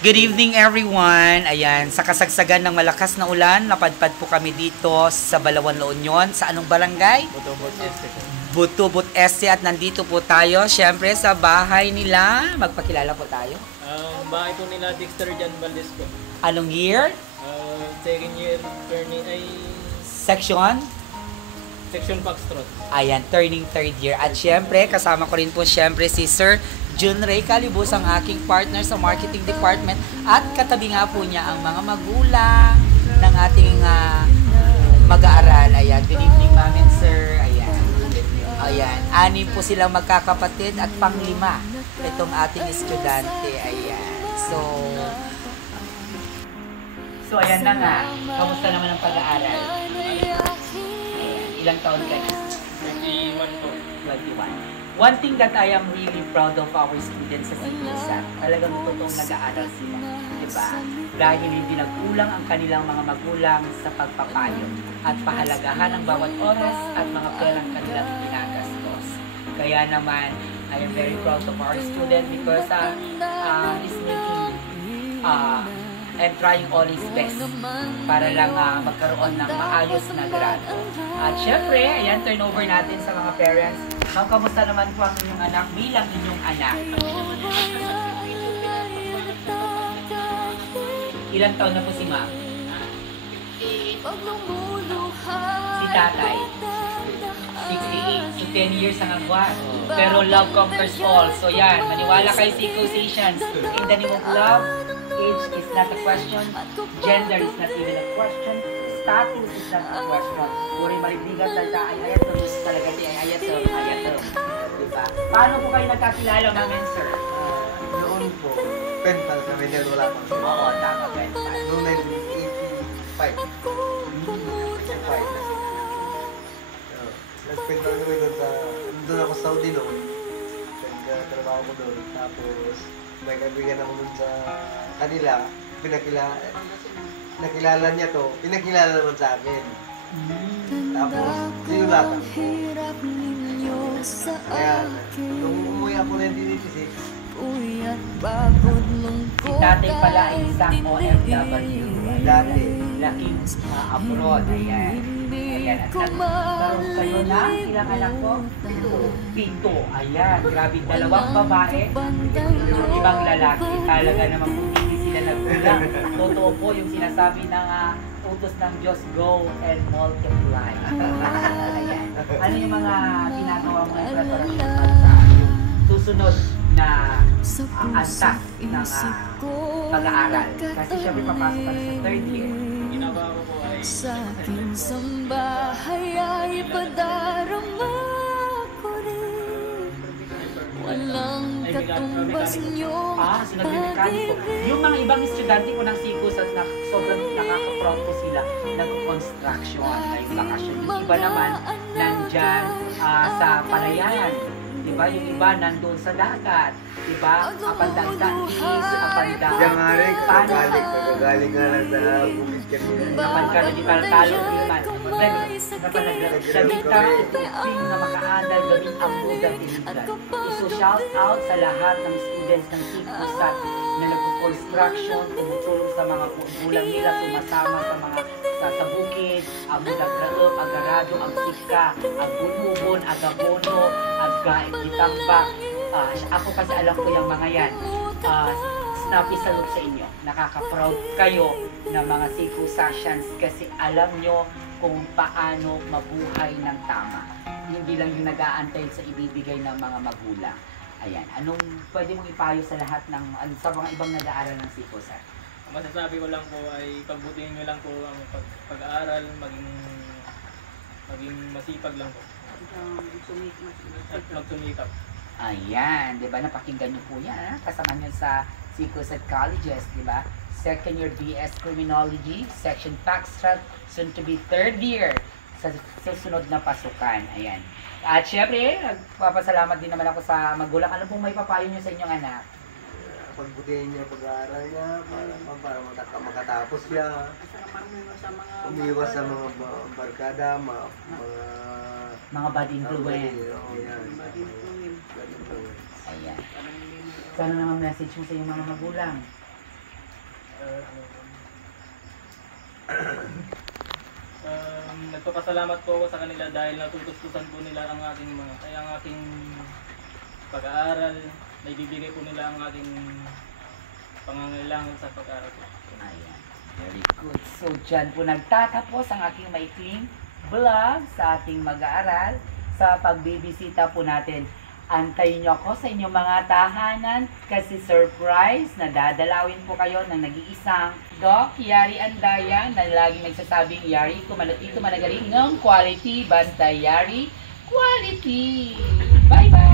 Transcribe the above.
Good evening everyone. Ayan, sa kasagsagan ng malakas na ulan, napadpad po kami dito sa Balawan, La Union. Sa anong barangay? Butubot Este. At nandito po tayo, syempre sa bahay nila. Magpakilala po tayo. Bahay po nila Dexter Jan Valdez po. Anong year? Second year turning ay Section? Section Foxtrot. Ayan, turning third year. At syempre, kasama ko rin po syempre si Sir Jun Ray Calibus, ang aking partner sa marketing department. At katabi nga po niya ang mga magulang ng ating mag-aaral. Ayan, good evening ma'am and sir. Ayan. Ayan, anim po silang magkakapatid at panglima itong ating estudyante. Ayan. So ayan na nga. Kamusta naman ang pag-aaral? Ilang taon ka na? 21 po. 21. One thing that I am really proud of our students sa Sigusa, talagang totoong nag-aaral sila. Diba? Dahil hindi nagkulang ang kanilang mga magulang sa pagpapayo at pahalagahan ng bawat oras at mga perang kanilang ginagastos. Kaya naman, I am very proud of our student because he's making and trying all his best para lang magkaroon ng maayos na grado. At syempre, ayan, turnover natin sa mga parents. Ma'am, kamusta naman po ang inyong anak bilang inyong anak? Ilang taon na po si ma'am? Si tatay? 68. So 10 years ang agwan. Pero love conquers all. So yan, maniwala kayo sa Ecosations. In the name of love, age is not a question, gender is not even a question, status is not a question. Puri maribigat dahil ayato, talaga di ayato. Diba? Paano po kayo nagkakilala, ma'am and sir? Noon po, pental kami niya wala pang sila. Oo, tama, pental. Noong 1985. 1985 na sila. Nagpental kami doon ako sa Saudi noon. Nagtrabaho ko doon. Tapos, may kaibigan ako doon sa kanila. Nakilala niya to. Pinakilala naman sa akin. Tapos, sinulatan ko. Kaya, nung umuwi ako 1986, Si tatay pala ay isang OFW. dati, Laking abroad. Ayan. Ayan. At nagkaroon kayo na ilang anak ko? Pito. Ayan. Grabe. Dalawang babae. Yung ibang lalaki. Talaga naman kung hindi sila nagkulang. Totoo po yung sinasabi ng utos ng Diyos, go and multiply. Ayan. Ano yung mga ginagawa mo ng preparasyon sa susunod na antas ng pag-aaral? Kasi syempre papasok ka na sa third year. Ginawa ko po ay Sa aking sambahay ay padarama ko rin. Walang katumbas niyong So nagme-mekaniko. Yung mga ibang estudyante ko ng SICUS at sobrang nakaka-proud ko sila nag-construction, ngayong bakasyon. Yung iba naman nandyan sa palayan. Diba? Yung iba nandun sa dagat. Diba? Apandang Datis, apandang diyan nga rin, kagagaling nga lang sa bukid kanina. kapag ka naging talo naman. Nagsalita, ituting na makaandal, gawin ang budang tiniglan. Iso-shout out sa lahat ng students ng SICUSAT na nagpo-construction, tumutulong sa mga gulang nila, sumasama sa mga sa bukid, ang Budagraop, Agarado, ang Sika, ang Bunubon, Agabono, ang Gaig Gitambak. Ako kasi alam ko yung mga yan. Snappy salute sa inyo. Nakaka-proud kayo ng mga SICUSATians kasi alam nyo kung paano mabuhay ng tama. Hindi lang yung nag-aantay sa ibibigay ng mga magulang. Ayan. Anong pwede mong ipayo sa lahat ng sa mga ibang nag-aaral ng SICUSAT? ang masasabi ko lang po ay pagbutihin nyo lang po ang pag-aaral, maging masipag lang po. At magsumikap. Ayan, di ba? Napakinggan niyo po yan. Kasama niyo sa SICUSAT Colleges, di ba? Second year BS Criminology, Section Foxtrot, soon to be third year sa susunod na pasukan. Ayan. At syempre, nagpapasalamat din naman ako sa magulang. Ano pong may papayo niyo sa inyong anak? Pagbutihin niya pag-aaral niya para makatapos siya. Umiwas sa mga barkada, Mga bad influence. Yan. Ayan. Sana naman message mo sa iyong mga magulang. Nagpapasalamat po ako sa kanila dahil natutustusan po nila ang aking pag-aaral. Naibibigay po nila ang aking pangangailangan sa pag-aaral ko. Ayan. Very good. So, dyan po nagtatapos ang aking maikling vlog sa ating mag-aaral sa pagbibisita po natin. Antayin nyo ako sa inyong mga tahanan kasi surprise na dadalawin po kayo ng nag-iisang Doc Yari Andaya na laging nagsasabing Yari, ito managaling ng quality, basta Yari, quality. Bye-bye!